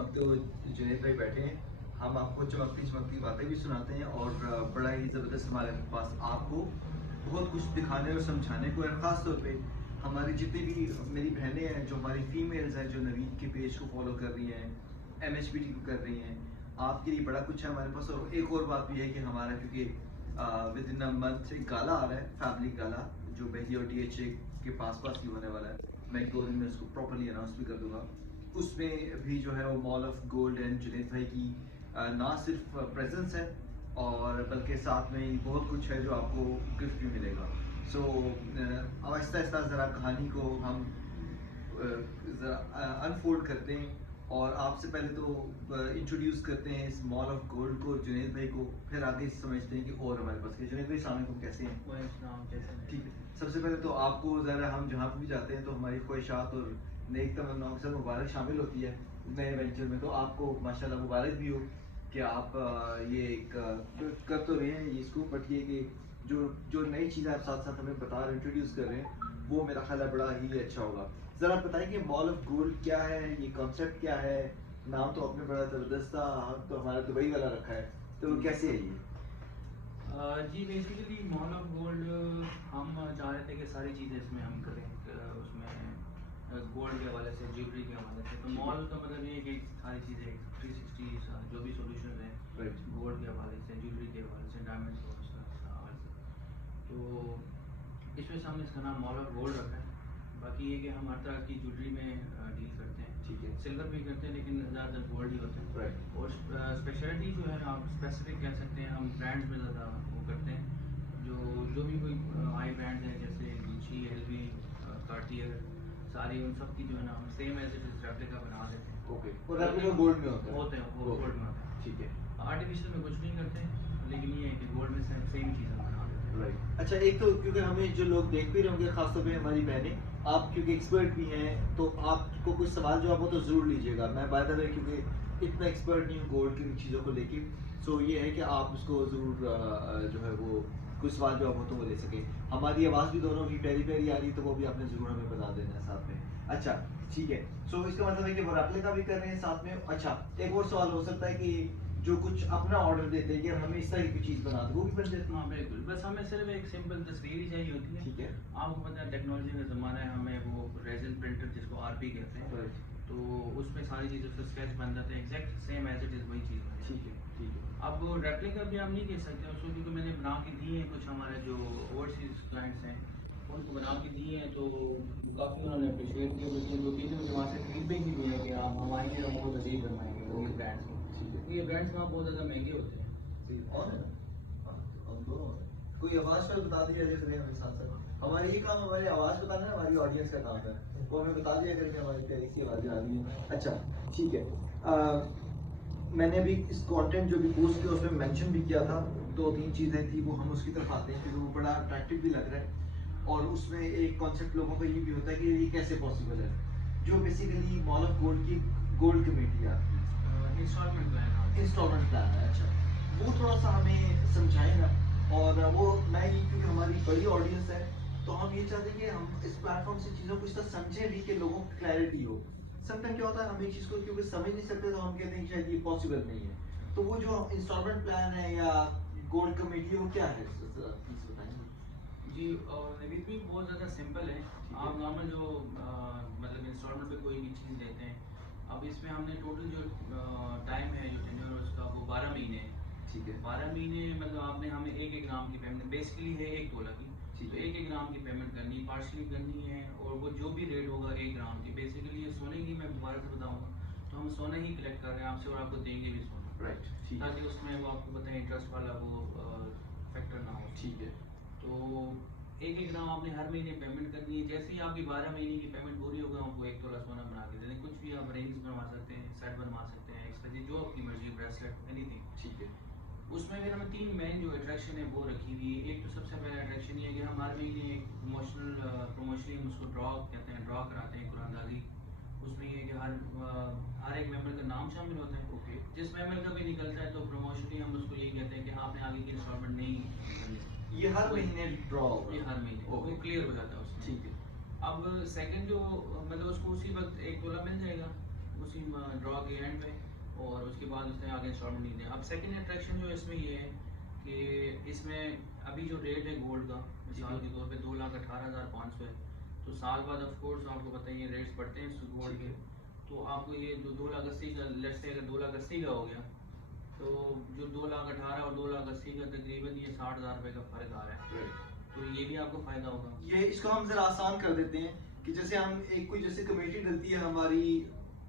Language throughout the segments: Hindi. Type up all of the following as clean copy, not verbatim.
चमकते हुए जुनैद भाई बैठे हैं। हम आपको चमकती चमकती बातें भी सुनाते हैं और बड़ा ही ज़बरदस्त हमारे पास आपको बहुत कुछ दिखाने और समझाने को है। ख़ास तौर पे हमारी जितनी भी मेरी बहनें हैं जो हमारी फीमेल्स हैं जो नवीद के पेज को फॉलो कर रही हैं, MHPT को कर रही हैं, आपके लिए बड़ा कुछ है हमारे पास। और एक और बात भी है कि हमारा क्योंकि विद इन अ मंथ एक गाला आ रहा है, फैमिली गाला, जो बहली और DHA के पास पास ही होने वाला है। मैं 1-2 दिन में उसको प्रॉपर्ली अनाउंस भी कर दूंगा। उसमें भी जो है वो mall of gold and Junaid भाई की ना सिर्फ प्रेजेंस है और बल्कि साथ में ही बहुत कुछ है जो आपको गिफ्ट भी मिलेगा। सो आहिस्ता आहिस्ता ज़रा कहानी को हम ज़रा अनफोल्ड करते हैं और आपसे पहले तो इंट्रोड्यूस करते हैं इस मॉल ऑफ गोल्ड को, जुनैद भाई को, फिर आगे समझते हैं कि और हमारे पास जुनैद भाई अस्सलाम वालेकुम, कैसे हैं? ठीक है, सबसे पहले तो आपको ज़रा हम जहाँ पे भी जाते हैं तो हमारी ख्वाहिशात और नेक तमन्नाओं के साथ मुबारक शामिल होती है नए वेंचर में। तो आपको माशाल्लाह मुबारक भी हो कि आप ये एक कर तो रहे हैं ये इसको, बट ये कि जो जो नई चीज़ें आप साथ साथ हमें बता रहे हैं, इंट्रोड्यूस कर रहे हैं, वो मेरा ख्याल है बड़ा ही अच्छा होगा। ज़रा आप बताएं कि मॉल ऑफ गोल्ड क्या है, ये कॉन्सेप्ट क्या है? नाम तो आपने बड़ा ज़बरदस्त था, हम तो हमारा दुबई वाला रखा है, तो कैसे है ये? जी बेसिकली मॉल ऑफ गोल्ड हम चाह रहे थे कि सारी चीज़ें इसमें हम करें, उसमें गोल्ड के हवाले से, ज्वेलरी के हवाले से। तो ठीक है। मॉल का मतलब ये है कि सारी चीज़ें 360 जो भी सॉल्यूशन हैं राइट। गोल्ड के हवाले से, ज्वेलरी के हवाले से, डायमंड के हवाले से। तो इस वजह से हमने इसका नाम मॉल ऑफ गोल्ड रखा है। बाकी ये कि हम हर तरह की ज्वेलरी में डील करते हैं, ठीक है। सिल्वर भी करते हैं लेकिन ज़्यादातर गोल्ड ही होते हैं। राइट। और स्पेशलिटी जो है आप स्पेसिफिक कह सकते हैं, हम ब्रांड्स में ज़्यादा वो करते हैं। जो भी कोई हाई ब्रांड है जैसे गुची, LV, कार्टियर, सारी उन सब की जो है ना हम same as it is replica बना देते हैं। ओके, और रेप्लिका गोल्ड में होता है? होते हैं, वो गोल्ड में होते हैं। ठीक है। आर्टिफिशियल में कुछ नहीं करते, लेकिन ये है कि गोल्ड में सेम चीज़ हम बना देते हैं। राइट। अच्छा, एक तो क्योंकि हमें जो लोग देख भी रहे होंगे, खासतौर पे हमारी बहनें, आप क्योंकि एक्सपर्ट भी हैं तो आपको कुछ सवाल जवाब हो तो ज़रूर लीजिएगा। मैं बाय द वे क्योंकि इतना एक्सपर्ट नहीं हूँ गोल्ड की चीज़ों को लेके, सो ये है कि आप उसको ज़रूर जो है वो कुछ सवाल जवाब हो तो वो ले सकें। हमारी आवाज़ भी दोनों की प्यारी प्यारी आ रही है तो वो भी आपने ज़रूर हमें बता देना है साथ में। अच्छा, ठीक है। सो इसका मतलब है कि वो रेप्लिका भी कर रहे हैं साथ में। अच्छा, एक और सवाल हो सकता है कि जो कुछ अपना ऑर्डर देते हैं कि हमें इस तरह की चीज़ बना दो, वो भी बन जाती है? हाँ बिल्कुल, बस हमें सिर्फ एक सिंपल तस्वीर ही चाहिए होती है। ठीक है। आपको पता है टेक्नोलॉजी का ज़माना है, हमें वो रेजिन प्रिंटर जिसको RP कहते हैं, राइट। तो उसमें सारी चीज़ें उससे स्केच बन जाते हैं, exact same as it is वही चीज़ बन जाती ठीक है। ठीक है। है। अब रेप्लिका भी हम नहीं कह सकते उसको, क्योंकि मैंने बना के दिए हैं कुछ हमारे जो ओवरसीज क्लाइंट्स हैं उनको बना के दिए हैं, तो काफ़ी उन्होंने अप्रिशिएट किया। लेकिन जो चीज़ें मुझे वहाँ से फीडबैक भी दिया है कि आप हम आएंगे हम बहुत अजीब बनवाएंगे वो ब्रांड्स में। ठीक है। ये ब्रांड्स वहाँ बहुत ज़्यादा महंगे होते हैं। और है ना? और दोनों है। कोई आवाज पर बता दिया जैसे नहीं हमें साथ साथ हमारे ये काम, हमारी आवाज बताना है, हमारी ऑडियंस का काम है, वो हमें बता दिया करके हमारी प्यारी सी आवाजें आ रही हैं। अच्छा, ठीक है। मैंने अभी इस कंटेंट जो भी पोस्ट किया उसमें मेंशन भी किया था, 2-3 चीज़ें थी वो हम उसकी तरफ आते हैं क्योंकि वो बड़ा अट्रैक्टिव भी लग रहा है। और उसमें एक कॉन्सेप्ट लोगों का ये भी होता है कि ये कैसे पॉसिबल है, जो बेसिकली मॉल ऑफ गोल्ड की गोल्ड कमेटी आपकी इंस्टॉलमेंट प्लान इंस्टॉलमेंट प्लान है। अच्छा, वो थोड़ा सा हमें समझाएगा। और वो मैं ये क्योंकि हमारी बड़ी ऑडियंस है तो हम ये चाहते हैं कि हम इस प्लेटफॉर्म से चीज़ों को इस तरह समझें भी कि लोगों को क्लैरिटी हो। समटाइम क्या होता है हम एक चीज़ को क्योंकि समझ नहीं सकते तो हम कहते हैं कि शायद ये पॉसिबल नहीं है। तो वो जो इंस्टॉलमेंट प्लान है या गोल्ड कमेटी है वो क्या है, प्लीज बताएंगे? जी। नवीद भी बहुत ज़्यादा सिंपल है। आप नॉर्मल जो मतलब इंस्टॉलमेंट पे कोई भी चीज़ लेते हैं, अब इसमें हमने टोटल जो टाइम है जो टेन्योर है उसका वो 12 महीने है। ठीक है। 12 महीने मतलब आपने हमें 1-1 ग्राम की पेमेंट बेसिकली है 1 तोला की, ठीक तो है। 1-1 ग्राम की पेमेंट करनी पार्शली करनी है। और वो जो भी रेट होगा 1 ग्राम की, बेसिकली ये सोने की मैं दोबारा से बताऊँगा तो हम सोना ही कलेक्ट कर रहे हैं आपसे और आपको देंगे भी सोना, राइट। ठीक है। ताकि उसमें वो आपको पता है इंटरेस्ट वाला वो फैक्टर ना हो। ठीक है। तो 1-1 ग्राम आपने हर महीने पेमेंट करनी है। जैसे ही आपकी 12 महीने की पेमेंट पूरी होगा आपको 1 तोला सोना बना के दे दें। कुछ भी आप रिंग्स बनवा सकते हैं, सेट बनवा सकते हैं, एक्सपेंसिव जो आपकी मर्जी, ब्रेसलेट, एनीथिंग। ठीक है। उसमें फिर हमें 3 मेन जो अट्रैक्शन है वो रखी हुई है। एक तो सबसे पहला अट्रैक्शन ये है कि हम हर महीने एक प्रमोशनली हम उसको ड्रॉ कहते हैं, ड्रॉ कराते हैं कुरानदाजी। उसमें ये है कि हर एक मेंबर का नाम शामिल होता है। ओके। जिस मेंबर का भी निकलता है तो प्रमोशनली हम उसको यही कहते हैं कि आपने आगे की इंस्टॉलमेंट नहीं करनी। ये हर महीने ड्रॉ होगा? ये हर महीने वो क्लियर हो जाता है उसमें। ठीक है। अब सेकंड जो मतलब उसको उसी वक्त 1 तोला मिल जाएगा, उसी ड्रॉ के एंड पे, और उसके बाद उसने आगे इंस्टॉलमेंट नहीं दिया। अब सेकंड अट्रैक्शन जो इसमें ये है कि इसमें अभी जो रेट है गोल्ड का मिसाल के तौर पे 2,18,500 है, तो साल बाद ऑफ कोर्स आपको पता ही है रेट्स बढ़ते हैं गोल्ड के, तो आपको ये जो 2,80,000 का, लेट्स से अगर 2,80,000 का हो गया, तो जो 2,18,000 और 2,80,000 का तकरीबन ये 60,000 रुपये का फ़र्क आ रहा है, तो ये भी आपको फ़ायदा होगा। ये इसको हम जरा आसान कर देते हैं कि जैसे हम एक कोई जैसे कमेटी डलती है हमारी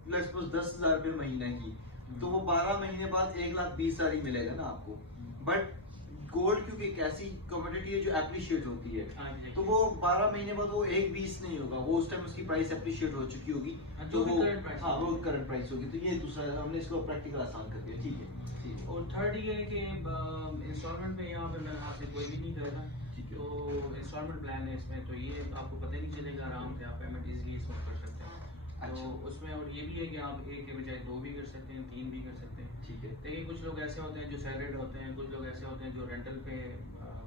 लेट्स सपोज 10,000 रुपये महीने की, तो वो 12 महीने बाद 1,20,000 ही मिलेगा ना आपको। बट गोल्ड क्योंकि एक ऐसी कमोडिटी है जो एप्रिशिएट होती है, तो वो 12 महीने बाद वो 1,20 नहीं होगा, वो उस टाइम उसकी प्राइस एप्रिशिएट हो चुकी होगी, तो वो हाँ वो करंट प्राइस होगी। तो ये दूसरा हमने इसको प्रैक्टिकल आसान कर दिया। ठीक है। और थर्ड ये है कि इंस्टॉलमेंट पे यहाँ पे मेरे हाथ से कोई भी नहीं करेगा, तो इंस्टॉलमेंट प्लान है इसमें, तो ये आपको पता ही नहीं चलेगा, आराम से आप पेमेंट इजीली इसमें कर सकते हैं। तो उसमें और ये भी है कि आप एक के बजाय 2 भी कर सकते हैं, 3 भी कर सकते हैं। ठीक है। लेकिन कुछ लोग ऐसे होते हैं जो सैलरीड होते हैं, कुछ लोग ऐसे होते हैं जो रेंटल पे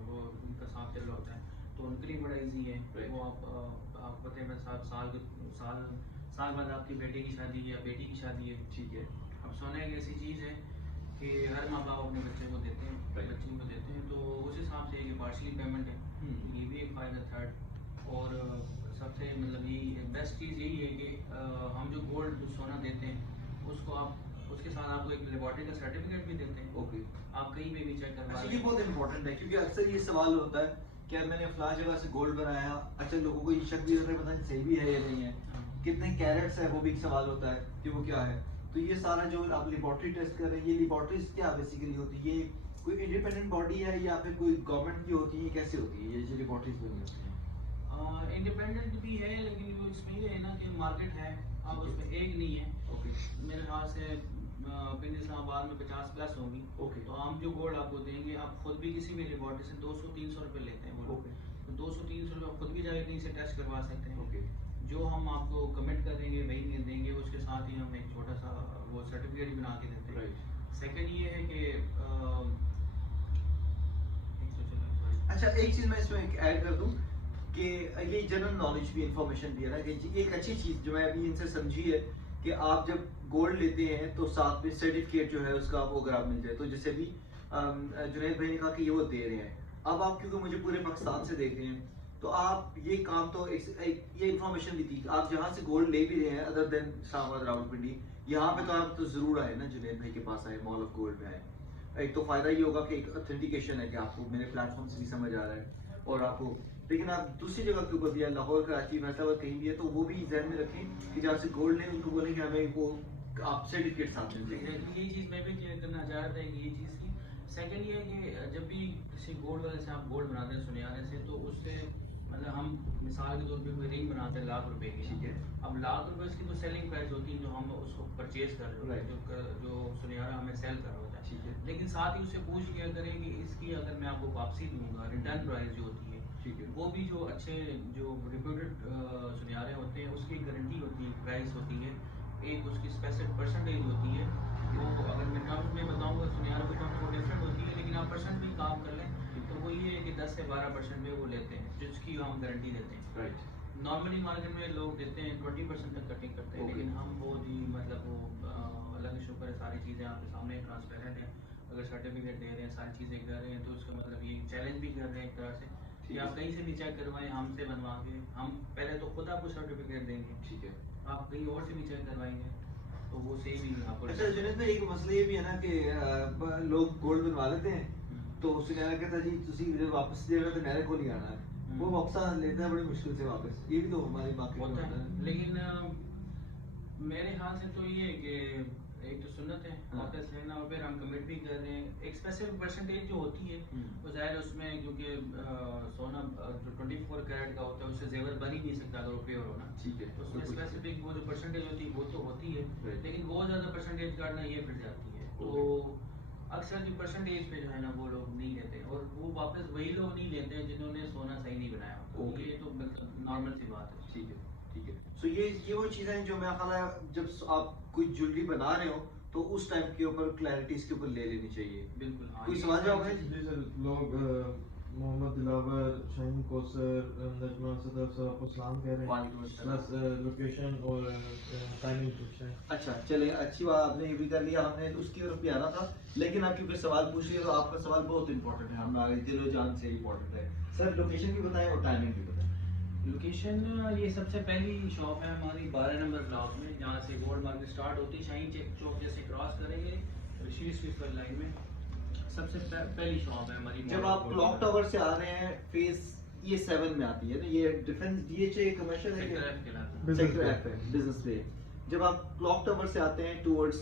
वो उनका साथ चल रहा होता है, तो उनके लिए बड़ा ईजी है। वो आप पता है साल बाद आपकी बेटे की शादी है या बेटी की शादी है। ठीक है। अब सोना एक ऐसी चीज़ है कि हर माँ बाप अपने बच्चे को देते हैं, बच्ची को देते हैं, तो उस हिसाब से ये पार्शियली पेमेंट है, ये भी एक फ़ायदा। थर्ड और सबसे मतलब ये बेस्ट चीज़ यही है कि हम जो गोल्ड जो सोना देते हैं उसको आप उसके साथ आपको एक लेबॉरेटरी का सर्टिफिकेट भी देते हैं। ओके। आप कहीं पे भी चेक करवा सकते हैं। ये बहुत इंपॉर्टेंट है क्योंकि अक्सर ये सवाल होता है कि मैंने फलां जगह से गोल्ड बनाया, अच्छा लोगों को ये शक भी होता है पता नहीं सही भी है या नहीं है, कितने कैरेट्स है वो भी एक सवाल होता है कि वो क्या है। तो ये सारा जो आप लेबॉरेटरी टेस्ट कर रहे हैं, ये लेबॉरेटरीज क्या बेसिकली होती है? ये कोई इंडिपेंडेंट बॉडी है या फिर कोई गवर्नमेंट की होती है, कैसे होती है ये जो लेबॉरेटरीज बनी होती है? इंडिपेंडेंट भी है, लेकिन वो इसमें ये है ना कि मार्केट है, अब उसमें एक नहीं है। ओके। मेरे ख्याल से पिंड इस्लामाबाद में 50 प्लस होंगी। ओके। तो हम जो गोल्ड आपको देंगे, आप खुद भी किसी भी लेबॉरेटरी से 200-300 रुपये लेते हैं गोल्ड। ओके। तो 200-300 रुपये खुद भी जाके कहीं से टेस्ट करवा सकते हैं। ओके। जो हम आपको कमिट करेंगे वही देंगे, उसके साथ ही हम एक छोटा सा वो सर्टिफिकेट भी बना के देते हैं। सेकंड ये है कि अच्छा एक चीज़ मैं इसमें ऐड कर दूं कि ये जनरल नॉलेज भी इंफॉर्मेशन भी है ना कि एक अच्छी चीज़ जो मैं अभी इनसे समझी है कि आप जब गोल्ड लेते हैं तो साथ में सर्टिफिकेट जो है उसका आपको अगर आप मिल जाए, तो जैसे भी जुनैद भाई ने कहा कि ये वो दे रहे हैं। अब आप क्योंकि मुझे पूरे पाकिस्तान से देख रहे हैं, तो आप ये काम तो ये इन्फॉर्मेशन भी थी आप जहाँ से गोल्ड ले भी रहे हैं अदर देन इस्लामाबाद रावलपिंडी, यहाँ पे तो आप तो जरूर आए ना, जुनैद भाई के पास आए, मॉल ऑफ गोल्ड में आए। एक तो फायदा ये होगा कि एक ऑथेंटिकेशन है कि आपको मेरे प्लेटफॉर्म से भी समझ आ रहा है और आपको, लेकिन आप दूसरी जगह के ऊपर भी है, लाहौर कराची फैसलाबाद कहीं भी है, तो वो भी जहन में रखें कि जहाँ से गोल्ड लें उनको बोलें कि हमें वो आप सर्टिफिकेट साथ में देंगे। ये चीज़ मैं भी क्लियर करना चाह रहा था कि ये चीज़ की सेकंड ये है कि जब भी किसी गोल्ड वाले से आप गोल्ड बनाते हैं सुनियारे से, तो उससे मतलब हम मिसाल के तौर पे कोई रिंग बनाते हैं ₹1,00,000 की। ठीक है। अब ₹1,00,000 इसकी तो सेलिंग प्राइस होती है जो हम उसको परचेज कर रहे होते हैं, जो सुनियारा हमें सेल कर रहा होता है। ठीक है। लेकिन साथ ही उससे पूछ लिया करें कि इसकी अगर मैं आपको वापसी दूंगा, रिटर्न प्राइस जो होती है, ठीक है, वो भी जो अच्छे जो रिप्यूटेड सुनियारे होते हैं उसकी गारंटी होती है, प्राइस होती है, एक उसकी स्पेसिफिक परसेंटेज होती है। वो अगर मैं टर्म्स में बताऊँगा सुनियारों की टर्म्स वो डिफरेंट होती है, लेकिन आप परसेंट भी काम कर लें तो वो ये है कि 10 से 12% में वो लेते हैं, जिसकी हम गारंटी देते हैं। राइट। नॉर्मली मार्केट में लोग देते हैं 20% तक कटिंग करते हैं, लेकिन हम बहुत ही मतलब वो अल्लाह का शुक्र है सारी चीज़ें आपके सामने ट्रांसपेरेंट है। अगर सर्टिफिकेट दे रहे हैं, सारी चीज़ें कर रहे हैं, तो उसका मतलब ये चैलेंज भी कर रहे हैं एक तरह से कि आप कहीं से भी चेक करवाएं हमसे बनवा के, हम पहले तो खुद आपको सर्टिफिकेट देंगे। ठीक है। आप कहीं और से भी चेक करवाएंगे तो वो सही भी आपको। अच्छा जुनैद भाई, एक मसला ये भी है ना कि लोग गोल्ड बनवा लेते हैं तो सुनियारा कहता है जी तुसी जब वापस देगा तो मेरे को नहीं आना है, वो वापस लेता है बड़ी मुश्किल से वापस, ये भी तो हमारी मार्केट में होता है। लेकिन मेरे ख्याल से तो ये है कि एक तो सुन्नत है वापस लेना, और फिर हम कमिट भी कर रहे हैं एक स्पेसिफिक परसेंटेज जो होती है, तो जाहिर उसमें क्योंकि सोना जो 24 कैरेट का होता है उससे जेवर बन ही नहीं सकता अगर वो प्योर होना। ठीक है। तो उसमें स्पेसिफिक वो जो परसेंटेज होती है वो तो होती है, लेकिन बहुत ज़्यादा परसेंटेज काटना ये फिर जाती है, तो अक्सर जो परसेंटेज पे जो है ना वो लोग नहीं लेते, और वो वापस वही लोग नहीं लेते हैं जिन्होंने सोना सही नहीं बनाया होता। ये तो नॉर्मल सी बात है। ठीक है। ठीक है। सो ये वो चीज़ें जो मैं ख्याल है जब आप कोई ज्वेलरी बना रहे हो तो उस टाइम के ऊपर क्लैरिटी इसके ऊपर ले लेनी चाहिए। बिल्कुल। हाँ, कोई सवाल जवाब है? जी सर, लोग मोहम्मद दिलावर, शाहीन कौसर, नजमा सदर सर आपको सलाम कह रहे हैं। वालेकुम अस्सलाम। प्लस लोकेशन और टाइमिंग पूछना है। अच्छा चले, अच्छी बात आपने ये भी कर लिया, हमने उसकी तरफ भी आना था, लेकिन आप क्योंकि सवाल पूछ रही है तो आपका सवाल बहुत इंपॉर्टेंट है, हमारे दिलो जान से इम्पोर्टेंट है। सर लोकेशन भी बताएं और टाइमिंग भी बताएं। लोकेशन ये सबसे पहली शॉप है हमारी 12 नंबर ब्लॉक में, जहाँ से गोल्ड मार्केट स्टार्ट होती है। शाहीन चेक चौक जैसे क्रॉस करेंगे शीश पर लाइन में सबसे पहली शॉप है हमारी। जब आप क्लॉक टावर से आ रहे हैं फेज ये 7 में आती है ना, ये डिफेंस डीएचए कमर्शियल है, सेक्टर एफ कहलाता है। सेक्टर एफ है, बिजनेस पे। जब आप क्लॉक टावर से आते हैं टुवर्ड्स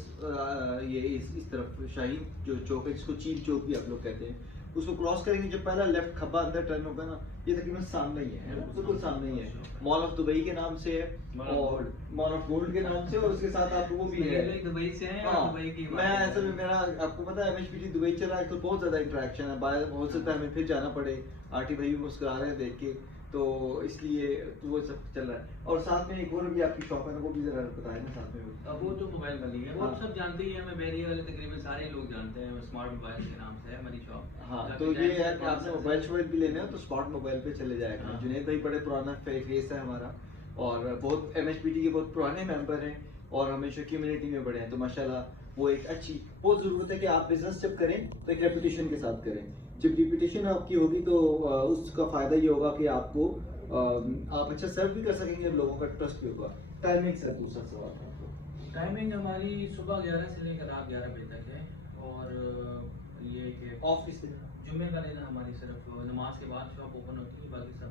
ये इस तरफ शाहीन जो चौक है, जिसको चील चौक भी आप लोग कहते हैं, उसको क्रॉस करेंगे, जब पहला लेफ्ट खब्बा अंदर टर्न होगा ना, ये तकरीबन सामने ही है ना, बिल्कुल सामने ही है। मॉल ऑफ दुबई के नाम से है और मॉल ऑफ गोल्ड के नाम से, और उसके साथ आपको वो भी है दुबई से हैं और हाँ, दुबई की मैं असल में मेरा आपको पता है एमएचपीटी दुबई चल रहा है तो बहुत ज्यादा इंटरेक्शन है, बाहर हो सकता है हमें फिर जाना पड़े, आरटी भाई भी मुस्कुरा रहे हैं देख के, तो इसलिए तो वो सब चल रहा है। और साथ में एक और भी आपकी शॉप है ना, वो भी जरा बताएं ना साथ में। अब वो तो मोबाइल वाली है, वो हाँ। सब जानते ही हैं, हमें बैरियर वाले तकरीबन सारे लोग जानते हैं, स्मार्ट मोबाइल के नाम से है हमारी शॉप। हाँ, काफी तो ये टाइम से है कि आपने मोबाइल शोबाइल भी लेने हो तो स्मार्ट मोबाइल पे चले जाया करें। हाँ। जुनैद भाई बड़े पुराना फेस है हमारा, और बहुत एमएचपीटी के बहुत पुराने मेंबर हैं, और हमेशा कम्युनिटी में बड़े हैं, तो माशाल्लाह वो एक अच्छी बहुत ज़रूरत है कि आप बिजनेस जब करें तो एक रेपुटेशन के साथ करें। जब रेपुटेशन आपकी होगी तो उसका फ़ायदा ये होगा कि आपको आप अच्छा सर्व भी कर सकेंगे, लोगों का ट्रस्ट भी होगा। टाइमिंग सर दूसरा सवाल है आपको। टाइमिंग हमारी सुबह 11 से लेकर रात 11 बजे तक है, और ये कि ऑफिस जुम्मे का दिन हमारी सिर्फ नमाज के बाद शॉप ओपन होती है, बाकी सब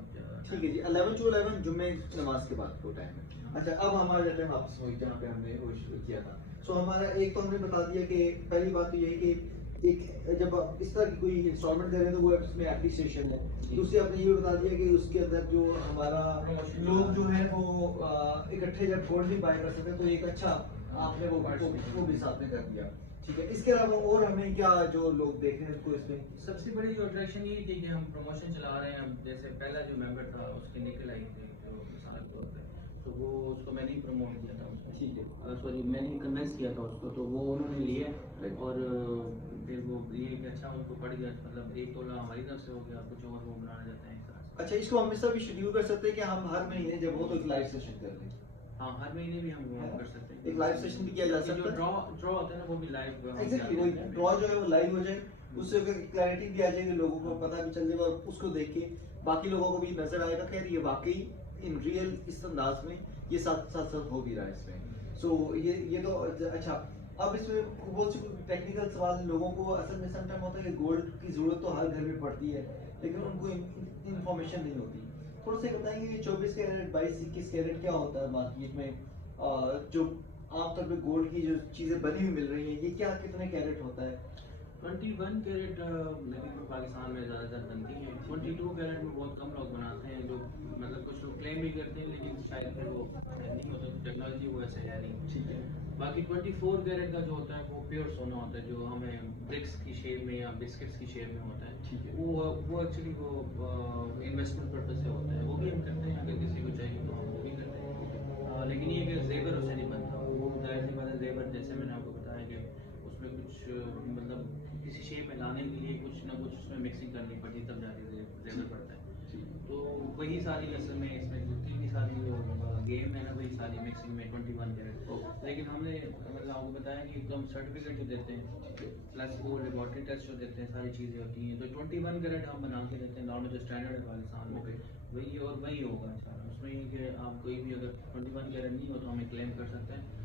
ठीक है जी, 11 to 11 जुम्मे नमाज के बाद को टाइम है। अच्छा अब हमारा जाते हैं वापस वही जहाँ पे हमने वो शुरू किया था। सो हमारा एक तो हमने बता दिया कि पहली बात तो यही कि एक जब आप इस तरह की कोई इंस्टॉलमेंट दे रहे हैं तो वो उसमें एप्रिसिएशन है। दूसरी आपने ये बता दिया कि उसके अंदर जो हमारा लोग जो है वो इकट्ठे जब गोल्ड नहीं बाय कर सकते तो एक अच्छा आपने वो भी साथ में कर दिया। ठीक है, इसके अलावा और हमें क्या जो लोग देख रहे हैं उनको इसमें सबसे बड़ी जो अट्रैक्शन ये थी कि हम प्रमोशन चला रहे हैं। जैसे पहला जो मेंबर था उसकी निकल आई थी जो मिसाल के तौर पे, तो वो उसको मैंने ही प्रमोट किया था उसको, ठीक है, सॉरी मैंने ही कन्वेंस किया था उसको, तो वो उन्होंने लिया और फिर वो ये कि अच्छा उनको पड़ गया, मतलब 1 तोला हमारी तरफ से हो गया, कुछ और वो बनाना चाहते हैं इस तरह से। अच्छा इसको हम इस तरह भी शेड्यूल कर सकते हैं कि हम हर महीने जब हो तो एक लाइव सेशन कर लें। हाँ, हर महीने भी हम वो कर सकते हैं, एक लाइव सेशन भी किया जा सकता जो है। ड्रॉ होता है ना वो भी लाइव एग्जैक्टली वही ड्रॉ जो है वो लाइव हो जाए, उससे क्लैरिटी भी आ जाएगी, लोगों को पता भी चल जाएगा, और उसको देख के बाकी लोगों को भी नजर आएगा कि ये वाकई इन रियल इस अंदाज में ये साथ साथ हो भी रहा है इसमें। सो ये तो अच्छा। अब इसमें बहुत सी टेक्निकल सवाल लोगों को असल में सम टाइम होता है कि गोल्ड की जरूरत तो हर घर में पड़ती है, लेकिन उनको इंफॉर्मेशन नहीं होती। थोड़ा सा बताइए कि 24 कैरेट 22-21 कैरेट क्या होता है मार्केट में, जो आमतौर पे गोल्ड की जो चीजें बनी हुई मिल रही हैं, ये क्या कितने कैरेट होता है? 21 कैरेट लखीमपुर पाकिस्तान में ज़्यादातर बनती हैं। 22 कैरेट में बहुत कम लोग बनाते हैं, जो मतलब कुछ लोग क्लेम भी करते हैं लेकिन शायद फिर वो नहीं होता, टेक्नोलॉजी वो ऐसे है नहीं। ठीक है, बाकी 24 कैरेट का जो होता है वो प्योर सोना होता है, जो हमें ब्रिक्स की शेप में या बिस्किट्स की शेप में होता है। ठीक है। वो एक्चुअली वो इन्वेस्टमेंट पर्पज से होता है, वो भी हम करते हैं, अगर किसी को चाहिए तो हम वो भी करते हैं। लेकिन ये कि जेवर उससे नहीं बनता, वो जाहिर सी बात है, जेवर जैसे मैंने आपको बताया कि उसमें कुछ मतलब किसी शेप में लाने के लिए कुछ ना कुछ उसमें मिक्सिंग करनी पड़ती तब जाके जेवर पड़ता है। तो वही सारी असल में इसमें जितनी भी सारी जो गेम है ना, वही सारी मिक्सिंग में 21 कैरेट। लेकिन हमने मतलब आपको बताया कि तो हम सर्टिफिकेट जो देते हैं प्लस वो लेबॉर्ट्री टेस्ट जो देते हैं, सारी चीज़ें होती हैं, तो 21 कैरेट हम बना के देते हैं नॉर्मल जो स्टैंडर्ड है पाकिस्तान में, वही और वही होगा इंशाल्लाह। उसमें ये कि आप कोई भी अगर 21 कैरेट नहीं हो तो हमें क्लेम कर सकते हैं,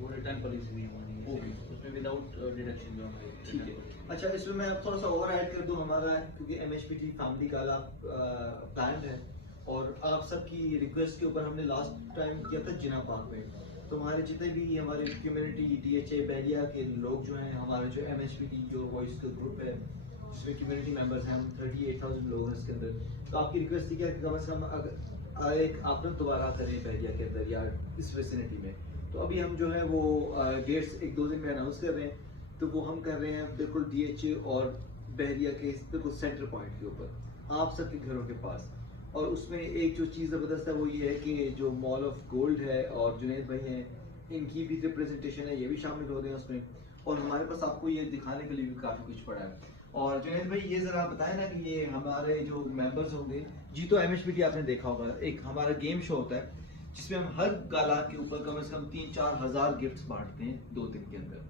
वो रिटर्न पॉलिसी भी हमारी है उसमें विदाउट डिडक्शन जो हमारी। ठीक है। अच्छा इसमें मैं थोड़ा सा और ऐड कर दूं हमारा, क्योंकि एमएचपीटी फैमिली का प्लान है, और आप सबकी रिक्वेस्ट के ऊपर हमने लास्ट टाइम किया था जिना पार्क में, तो हमारे जितने भी हमारे कम्युनिटी डीएचए बहरिया के लोग जो हैं, हमारे जो एमएचपीटी जो वॉइस का ग्रुप है जिसमें कम्युनिटी मेंबर्स हैं, हम 38,000 लोग हैं इसके अंदर, तो आपकी रिक्वेस्ट थी कि कम से कम अगर एक आप लोग दोबारा करें बहरिया के अंदर या इस वेसिनिटी में, तो अभी हम जो है वो डेट्स 1-2 दिन में अनाउंस कर रहे हैं, तो वो हम कर रहे हैं बिल्कुल डीएचए और बहरिया के बिल्कुल सेंटर पॉइंट के ऊपर आप सबके घरों के पास। और उसमें एक जो चीज़ ज़बरदस्त है वो ये है कि जो मॉल ऑफ गोल्ड है और जुनैद भाई हैं, इनकी भी रिप्रेजेंटेशन है, ये भी शामिल हो रहे हैं उसमें, और हमारे पास आपको ये दिखाने के लिए भी काफ़ी कुछ पड़ा है। और जुनैद भाई ये जरा बताएं ना कि ये हमारे जो मेंबर्स होंगे, जीतो एमएचपीटी आपने देखा होगा, एक हमारा गेम शो होता है जिसमें हम हर गाला के ऊपर कम से कम 3-4 हज़ार गिफ्ट्स बांटते हैं 2 दिन के अंदर,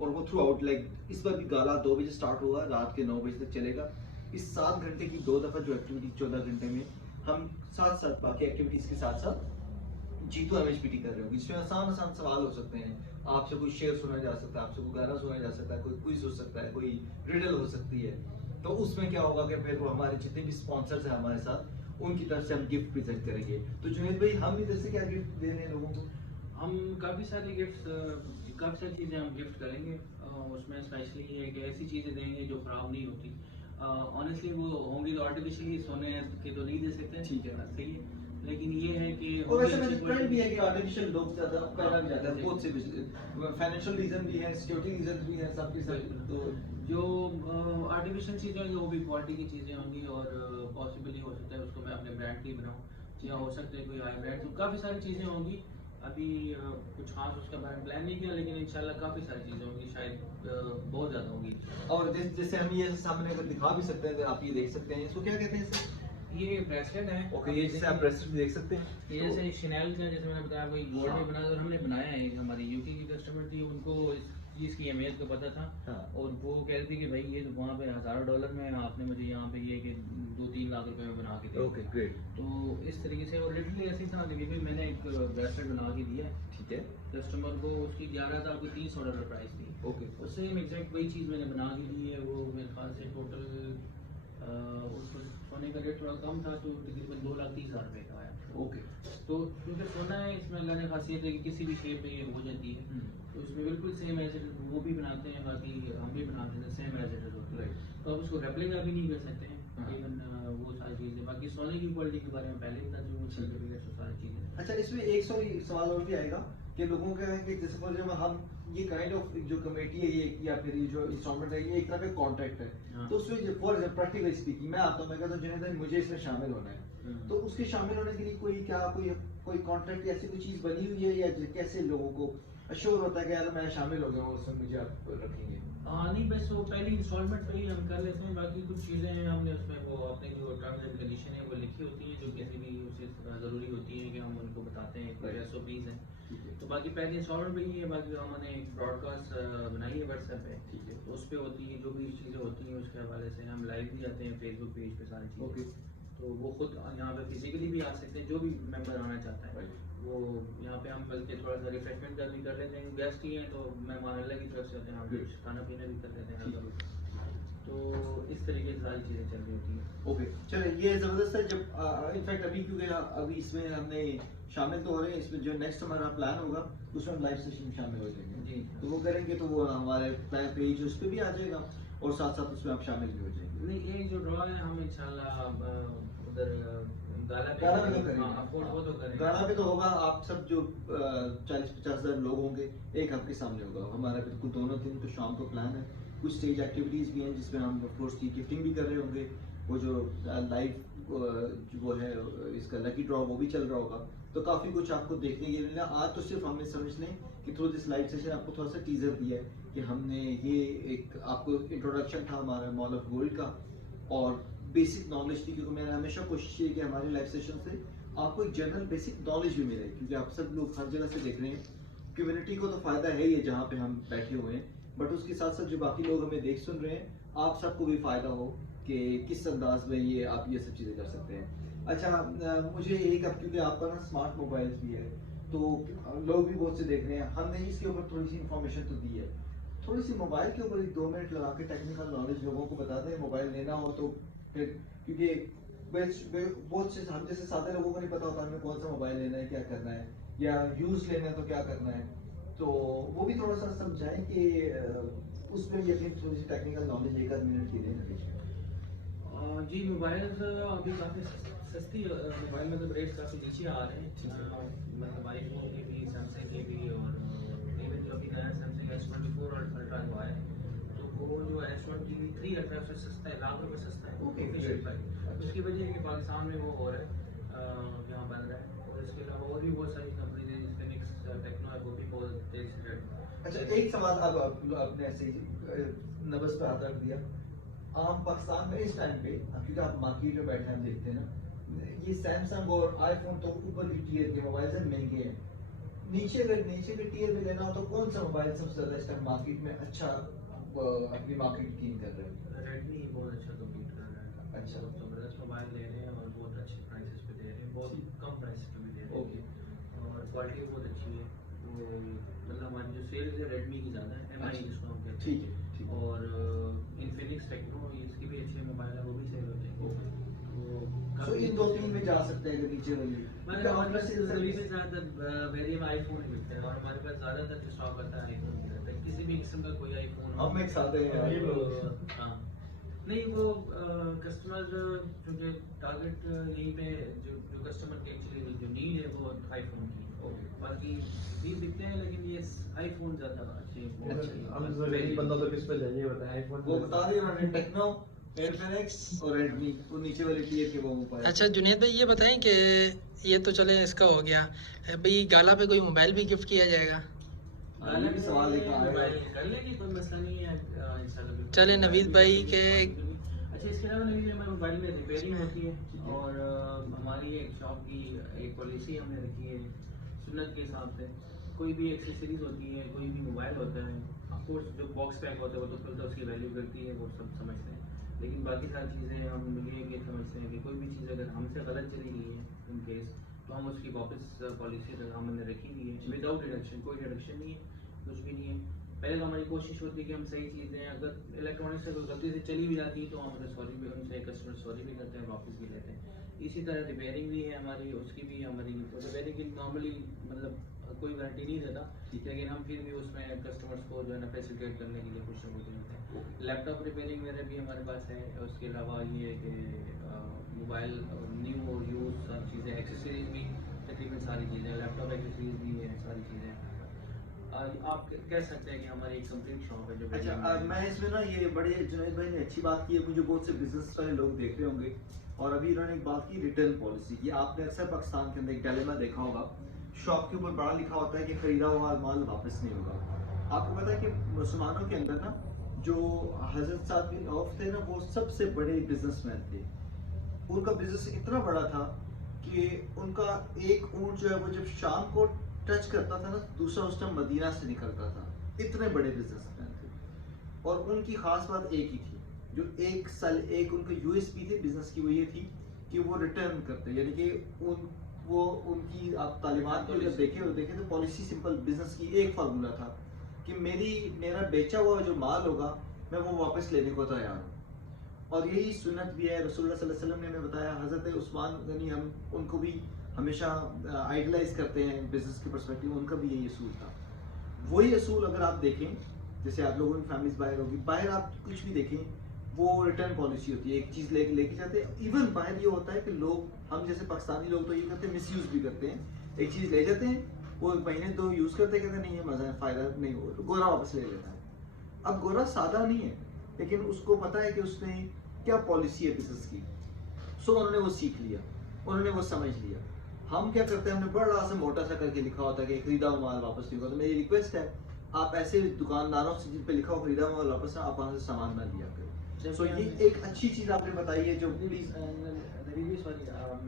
और वो थ्रू आउट लाइक इस बार भी गाला 2 बजे स्टार्ट होगा, रात के 9 बजे तक चलेगा। इस 7 घंटे की 2 दफ़ा जो एक्टिविटी 14 घंटे में हम साथ साथ बाकी एक्टिविटीज़ के साथ साथ जीतो एमएचपीटी कर रहे हो, जिसमें आसान आसान सवाल हो सकते हैं, आपसे कोई शेर सुना जा सकता है, आपसे कोई गाना सुना जा सकता है, कोई क्विज हो सकता है, कोई रिडल हो सकती है। तो उसमें क्या होगा कि फिर वो हमारे जितने भी स्पॉन्सर्स हैं हमारे साथ उनकी तरफ से हम गिफ्ट प्रेजेंट करेंगे। तो जुनैद भाई हम इधर से क्या गिफ्ट दे रहे हैं लोगों को? हम काफ़ी सारी चीज़ें हम गिफ्ट करेंगे। उसमें स्पेशली ये है कि ऐसी चीज़ें देंगे जो ख़राब नहीं होती। ऑनेस्टली वो होंगी तो आर्टिफिशियली सोने के तो नहीं दे सकते, ठीक है, सही है, लेकिन ये है कि और वैसे में ट्रेंड भी है कि आर्टिफिशियल लोग ज़्यादा पहना भी जाता है, बहुत से फाइनेंशियल रीजन भी है, सिक्योरिटी रीजन भी है, सबके सब। तो जो आर्टिफिशियल चीज़ें होंगी वो भी क्वालिटी की चीज़ें होंगी, और पॉसिबली हो सकता है उसको मैं अपने ब्रांड की बनाऊँ, या हो सकता है कोई हाई ब्रांड, तो काफ़ी सारी चीज़ें होंगी। अभी कुछ खास उसका बारे में प्लान नहीं किया, लेकिन इंशाल्लाह काफ़ी सारी चीज़ें होंगी, शायद बहुत ज़्यादा होंगी। और जैसे हम ये सामने अगर दिखा भी सकते हैं, तो आप ये देख सकते हैं, इसको क्या कहते हैं इसे? ये ब्रेसलेट है। ओके, ये जैसे आप ब्रेसलेट देख सकते हैं, ये जैसे शनेल का, जैसे मैंने बताया, कोई गोल्ड में बना, और हमने बनाया है, हमारी यूके की कस्टमर थी, उनको इस चीज़ की अहमियत का पता था। हाँ। और वो कह रही थी कि भाई ये तो वहाँ पे $1000 में, आपने मुझे यहाँ पे ये कि 2-3 लाख रुपए में बना के दिया। Okay great. तो इस तरीके से, और लिटरली ऐसी था कि भाई मैंने एक ब्रेसलेट बना के दिया है ठीक है, कस्टमर को, उसकी 11,000 को $300 प्राइस थी। ओके, उससे एग्जैक्ट वही चीज़ मैंने बना के दी है। वो मेरे ख्याल से टोटल उसको सोने का रेट थोड़ा कम था, तो तकरीबन 2,30,000 रुपये का आया। ओके। तो क्योंकि सोना है, इसमें अल्लाह ने खासियत है कि किसी भी शेप में ये हो जाती है, तो इसमें बिल्कुल सेम एज इट इज वो भी बनाते हैं, बाकी हम भी बनाते हैं, सेम एज इट इज होती है। तो आप उसको रेप्लिका भी नहीं कर सकते हैं, इवन वो सारी चीज़ें। बाकी सोने की क्वालिटी के बारे में पहले ही बता दूँ, सर्टिफिकेट और सारी चीज़ें। अच्छा, इसमें एक सवाल और भी आएगा कि लोगों का है कि जैसे फॉर एग्जाम्पल हम ये काइंड ऑफ जो कमेटी है ये, या फिर ये जो इंस्टॉलमेंट है, ये एक तरह का कॉन्ट्रैक्ट है। हाँ। तो उसमें फॉर एग्जाम्पल प्रैक्टिकली स्पीकिंग मैं आता हूँ, मैं कहता हूँ जुनैद भाई मुझे इसमें शामिल होना है, तो उसके शामिल होने के लिए कोई कॉन्ट्रैक्ट ऐसी कोई चीज़ बनी हुई है, या कैसे लोगों को अश्योर होता है कि यार मैं शामिल हो गया हूँ, उसमें मुझे आप रखेंगे? नहीं, बस वो पहली इंस्टॉलमेंट पे ही हम कर लेते हैं। बाकी कुछ चीज़ें हैं हमने उसमें, वो अपने जो टर्म्स एंड कंडीशन है वो लिखी होती हैं, जो किसी भी उसे ज़रूरी होती है कि हम उनको बताते हैं, कुछ SOPs हैं। तो बाकी पहले इंस्टॉलमेंट पे ही है। बाकी हमने एक ब्रॉडकास्ट बनाई है व्हाट्सएप पे, ठीक है, तो उस पर होती है जो भी चीज़ें होती हैं, उसके हवाले से हम लाइव भी जाते हैं फेसबुक पेज पे सारी चीज़ें। ओके, तो वो खुद यहाँ पे फिजिकली भी आ सकते हैं, जो भी मेंबर आना चाहता है वो यहाँ पे। हम बल्कि थोड़ा सा रिफ्रेशमेंट का भी कर लेते हैं, गेस्ट ही हैं तो मेहमान अल्लाह की तरफ से होते हैं, हम कुछ खाना पीना भी कर लेते हैं। तो इस तरीके से सारी चीज़ें चल रही होती हैं। ओके, चलो ये ज़बरदस्त है। जब इनफैक्ट अभी क्योंकि अभी इसमें हमने शामिल तो हो रहे हैं, इसमें जो नेक्स्ट हमारा प्लान होगा उसमें हम लाइव सेशन शामिल हो जाएंगे जी। तो वो करेंगे, तो वो हमारे पेज उस पर भी आ जाएगा, और साथ साथ उसमें आप शामिल भी हो जाएंगे। नहीं, ये जो ड्रॉ है हम इंशाल्लाह उधर गाला पे गाला में तो करेंगे। हाँ, अफोर्ड वो तो करेंगे। गाना पे तो होगा, आप सब जो 40-50 हज़ार लोग होंगे एक आपके सामने होगा। हमारा बिल्कुल दोनों दिन तो शाम को प्लान है, कुछ स्टेज एक्टिविटीज़ भी हैं जिसमें हम ऑफ कोर्स की गिफ्टिंग भी कर रहे होंगे, वो जो लाइव वो है इसका लकी ड्रॉ वो भी चल रहा होगा, तो काफ़ी कुछ आपको देखने के लिए मिला। आज तो सिर्फ हमें समझ लें कि थ्रू दिस लाइव सेशन आपको थोड़ा सा टीजर दिया है कि हमने ये एक आपको इंट्रोडक्शन था हमारा मॉल ऑफ गोल्ड का, और बेसिक नॉलेज थी, क्योंकि मैंने हमेशा कोशिश की कि हमारे लाइव सेशन से आपको एक जनरल बेसिक नॉलेज भी मिले, क्योंकि आप सब लोग हर जगह से देख रहे हैं, कम्युनिटी को तो फ़ायदा है ही है जहाँ पे हम बैठे हुए हैं, बट उसके साथ साथ जो बाकी लोग हमें देख सुन रहे हैं, आप सबको भी फ़ायदा हो कि किस अंदाज में ये आप ये सब चीज़ें कर सकते हैं। अच्छा, मुझे एक, अब क्योंकि आपका ना स्मार्ट मोबाइल भी है तो लोग भी बहुत से देख रहे हैं, हमने इसके ऊपर थोड़ी सी इन्फॉर्मेशन तो दी है, थोड़ी सी मोबाइल के ऊपर 2 मिनट लगा के टेक्निकल नॉलेज लोगों को बता दें। मोबाइल लेना हो तो फिर, क्योंकि बहुत से हम जैसे सादे लोगों को नहीं पता होता हमें कौन सा मोबाइल लेना है, क्या करना है, या यूज़ लेना है तो क्या करना है, तो वो भी थोड़ा सा समझाएं कि उसमें भी अपनी थोड़ी सी टेक्निकल नॉलेज 1 आध मिनट की दें। जी, मोबाइल अभी काफ़ी सस्ती मोबाइल मतलब रेट काफ़ी नीचे आ रहे हैं, मतलब आईफोन के भी, सैमसंग के भी, और इवन जो अभी नया सैमसंग S24 और अल्ट्रा जो आया है, तो वो जो S23 अल्ट्रा से सस्ता है, लाख रुपये सस्ता है Okay, ऑफिशियल great. प्राइस। उसकी वजह है कि पाकिस्तान में वो हो रहा है, यहाँ बन रहा है, और इसके अलावा और भी बहुत सारी कंपनीज हैं, जिसका नेक्स्ट टेक्नो है, वो भी बहुत तेज से। अच्छा, एक सवाल अब आपने ऐसे ही नब्ज़ पे हाथ रख दिया, आम पाकिस्तान में इस टाइम पे, क्योंकि आप मार्केट में बैठे हैं, हम देखते हैं ना, ये सैमसंग और आईफोन तो ऊपर की टीयर के मोबाइल से महंगे हैं। नीचे के टीयर में लेना हो तो कौन सा मोबाइल सबसे ज्यादा इस टाइम मार्केट में अच्छा अपनी मार्केट गेन कर रहे हैं? रेडमी बहुत अच्छा कम्पीट कर रहा है। अच्छा। बहुत ज़बरदस्त मोबाइल दे रहे हैं और बहुत अच्छे प्राइसेस पे दे रहे हैं, बहुत कम प्राइस पे भी दे रहे हैं। ओके। और क्वालिटी बहुत अच्छी है। वो मतलब हमारी जो सेल्स है रेडमी की ज़्यादा है, एम आई अच्छा। जिसको हम कहते ठीक हैं। है, ठीक है। और इन्फिनिक्स टेक्नो, इसकी भी अच्छे मोबाइल है, वो भी सेल होते हैं। ओके। तो सो इन दो तीन में जा सकते हैं, नीचे वाली मतलब हमारे पास दिल्ली में ज़्यादातर वेरिएंट आईफोन ही मिलते हैं और हमारे पास ज़्यादातर जो स्टॉक आता है आईफोन ही रहता है। किसी भी किस्म का कोई आईफोन हो, हम एक साथ हैं यार। हाँ, नहीं वो कस्टमर जो टारगेट यहीं पे जो कस्टमर की एक्चुअली जो नीड है वो आईफोन की। ओके। बाकी भी बिकते हैं लेकिन ये आईफोन ज़्यादा अच्छे हम गरीब बंदा तो किस पे जाइए बताएं, आईफोन वो बता दिए उन्होंने, टेक्नो, इन्फिनिक्स और रेडमी, वो नीचे वाले टीयर के वो मोबाइल। अच्छा जुनेद भाई ये बताएं कि ये तो चले इसका हो गया, भाई गाला पे कोई मोबाइल भी गिफ्ट किया जाएगा? ये भी सवाल लेकर आए मोबाइल कर लेंगे, कोई मसला नहीं है इंशाल्लाह। चले नवीद भाई के अच्छा, इसके अलावा नवीद हमारे मोबाइल में रिपेयरिंग होती है और हमारी एक शॉप की एक पॉलिसी हमने रखी है सुन्नत के हिसाब से। कोई भी एक्सेसरीज होती है, कोई भी मोबाइल होता है, ऑफकोर्स जो बॉक्स पैक होता है वो तो खुलता है, उसकी वैल्यू करती है, वो सब समझते हैं। लेकिन बाकी सारी चीज़ें हम ये समझते हैं कि कोई भी चीज़ अगर हमसे गलत चली गई है इन केस, तो हम उसकी वापस पॉलिसी हमने रखी हुई है विदाउट डिडक्शन। कोई डिडक्शन नहीं है, कुछ भी नहीं है। पहले तो हमारी कोशिश होती है कि हम सही चीज़ें, अगर इलेक्ट्रॉनिक्स से कोई गलती से चली भी जाती है तो हम उन्हें सॉरी भी, उनसे कस्टमर सॉरी भी करते हैं, वापस भी लेते हैं। इसी तरह रिपेयरिंग भी है हमारी, उसकी भी हमारी रिपेयरिंग की नॉर्मली मतलब कोई गारंटी नहीं देता, लेकिन हम फिर भी उसमें कस्टमर्स को जो है ना फैसिलिटेट करने के लिए कुछ ना कुछ होते हैं। लैपटॉप रिपेयरिंग वगैरह भी हमारे पास है। उसके अलावा ये है कि मोबाइल न्यू और यूज सब चीज़ें, एक्सेसरीज भी तकरीबन सारी चीज़ें, लैपटॉप एक्सेसरीज भी है, सारी चीज़ें। आप कह सकते हैं कि हमारी एक कंप्लीट शॉप है जो। अच्छा, मैं इसमें ना ये बड़े जुनैद भाई ने अच्छी बात की है, मुझे बहुत से बिजनेस वाले लोग देख रहे होंगे और अभी इन्होंने एक बात की रिटर्न पॉलिसी की। आपने अक्सर पाकिस्तान के अंदर एक डायलेमा देखा होगा, शॉप के ऊपर बड़ा लिखा होता है कि खरीदा हुआ माल वापस नहीं होगा। आपको पता है कि मुसलमानों के अंदर ना जो हजरत साद बिन औफ थे ना, वो सबसे बड़े बिजनेसमैन थे। उनका बिजनेस इतना बड़ा था कि उनका एक ऊँट जो है वो जब शाम को टच करता था ना, दूसरा उस टाइम मदीना से निकलता था। इतने बड़े बिजनेसमैन थे और उनकी खास बात एक ही थी, जो एक उनका यूएसपी थी बिजनेस की, वो ये थी कि वो रिटर्न करते, यानी कि उनकी आप तालीमात को जब देखे तो पॉलिसी सिंपल बिजनेस की एक फार्मूला था कि मेरा बेचा हुआ जो माल होगा मैं वो वापस लेने को तैयार हूँ। और यही सुन्नत भी है, रसूलुल्लाह सल्लल्लाहु अलैहि वसल्लम ने हमें बताया। हज़रत उस्मान गनी, हम उनको भी हमेशा आइडलाइज करते हैं बिजनेस के पर्सपेक्टिव, उनका भी यही असूल था। वही असूल अगर आप देखें, जैसे आप लोगों की फैमिलीज बाहर होगी, बाहर आप कुछ भी देखें वो रिटर्न पॉलिसी होती है। एक चीज़ लेके जाते हैं। इवन बाहर ये होता है कि लोग, हम जैसे पाकिस्तानी लोग तो ये करते हैं, मिसयूज भी करते हैं। एक चीज़ ले जाते हैं, वो महीने दो यूज़ करते, कहते नहीं है मज़ा है, फ़ायदा नहीं हो, तो गोरा वापस ले लेता है। अब गोरा सादा नहीं है, लेकिन उसको पता है कि उसने क्या पॉलिसी है बिजनेस की। सो उन्होंने वो सीख लिया, उन्होंने वो समझ लिया। हम क्या करते हैं, हमने बड़ा सा मोटा सा करके लिखा होता है कि खरीदा हुआ माल वापस नहीं होगा। तो मेरी रिक्वेस्ट है, आप ऐसे दुकानदारों से जिन पे लिखा हो खरीदा हुआ माल वापस, आप वहाँ से सामान ना लिया करो। सो ये एक अच्छी चीज़ आपने बताई है जो प्लीज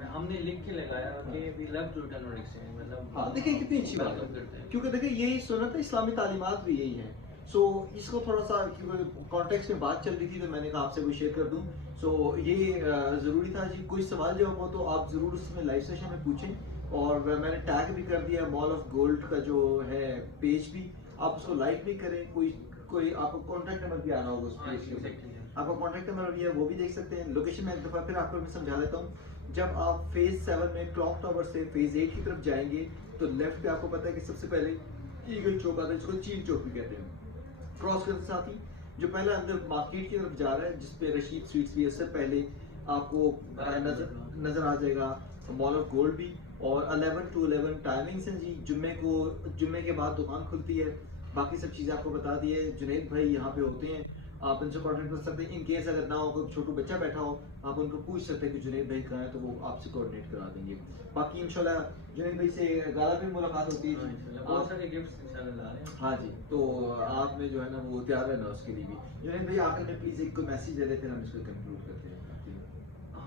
हमने लिख के लगाया कि वी लव टू रिटर्न और एक्सचेंज, मतलब हाँ, देखिए कितनी अच्छी बात है, क्योंकि देखिए यही सुन्नत है, इस्लामी तालीमात भी यही है। सो इसको थोड़ा सा कॉन्टेक्स्ट में बात चल रही थी तो मैंने कहा आपसे कोई शेयर कर दूं। सो ये ज़रूरी था जी। कोई सवाल जवाब हो तो आप ज़रूर उसमें लाइव सेशन में पूछें। और मैंने टैग भी कर दिया मॉल ऑफ गोल्ड का जो है पेज भी, आप उसको लाइक भी करें। कोई आपको कॉन्टैक्ट नंबर भी आना होगा उस पेज के ऊपर, आपका कॉन्टैक्ट नंबर भी है, वो भी देख सकते हैं। लोकेशन में एक दफ़ा फिर आपको मैं समझा देता हूँ। जब आप फेज 7 में क्लॉक टावर से फेज 8 की तरफ जाएंगे तो लेफ्ट पे आपको पता है कि सबसे पहले ईगल चौक आता है, जिसको चील चौक भी कहते हैं। क्रॉस करते साथ ही जो पहले अंदर मार्केट की तरफ जा रहा है, जिसपे रशीद स्वीट्स भी है, इससे पहले आपको नजर आ जाएगा मॉल ऑफ गोल्ड भी। और 11 to 11 टाइमिंग्स हैं जी। जुम्मे के बाद दुकान खुलती है। बाकी सब चीज़ें आपको बता दी है, जुनैद भाई यहाँ पे होते हैं आप उनसे कॉन्टेक्ट कर सकते हैं। इन केस अगर ना हो, कोई छोटू बच्चा बैठा हो, आप उनको पूछ सकते हैं कि जुनैद भाई कहाँ है, तो वो आपसे कोऑर्डिनेट करा देंगे। बाकी इंशाल्लाह जुनैद भाई से गाला पे मुलाकात होती है जी। बहुत सारे गिफ्ट्स इंशाल्लाह ला रहे हैं। हाँ जी, तो आपने जो है ना वो तैयार रहना उसके लिए भी। जुनैद भाई आखिर में प्लीज एक कोई मैसेज दे देते हैं, हम इसको कंक्लूड करते हैं।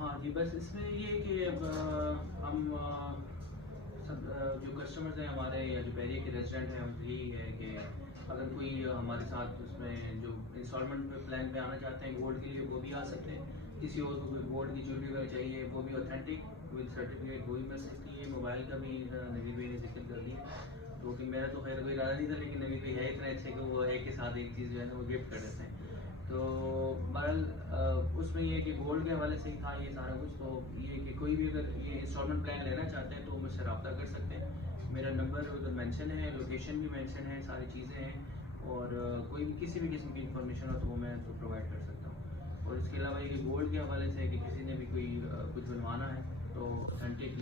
हाँ जी, बस इसमें ये है कि अब हम सब जो कस्टमर्स हैं हमारे या जो बैरिया के रेजिडेंट हैं, हम यही है कि अगर कोई हमारे साथ उसमें जो इंस्टॉलमेंट प्लान पे आना चाहते हैं गोल्ड के लिए, वो भी आ सकते हैं। किसी और को कोई गोल्ड की ज्वेलरी वगैरह चाहिए, वो भी ऑथेंटिक विद सर्टिफिकेट वो भी मिल सकती है। मोबाइल का भी नवीन भाई ने जिक्र कर दिया, तो कि मेरा तो खैर कोई इरादा नहीं था, लेकिन नवीन भाई है इतने अच्छे कि वो एक के साथ एक चीज़ जो है ना वो गिफ्ट कर देते हैं। तो बहरहाल उसमें ये है कि गोल्ड के हवाले से ही था ये सारा कुछ। तो ये कि कोई भी अगर ये इंस्टॉलमेंट प्लान लेना चाहते हैं तो मुझसे रब्ता कर सकते हैं। मेरा नंबर उधर मेंशन है, लोकेशन भी मेंशन है, सारी चीज़ें हैं, और कोई भी किसी भी किस्म की इंफॉर्मेशन हो तो वो मैं तो प्रोवाइड कर सकता हूँ। और इसके अलावा ये कि गोल्ड के हवाले से कि किसी ने भी कोई कुछ बनवाना है तो ऑथेंटिक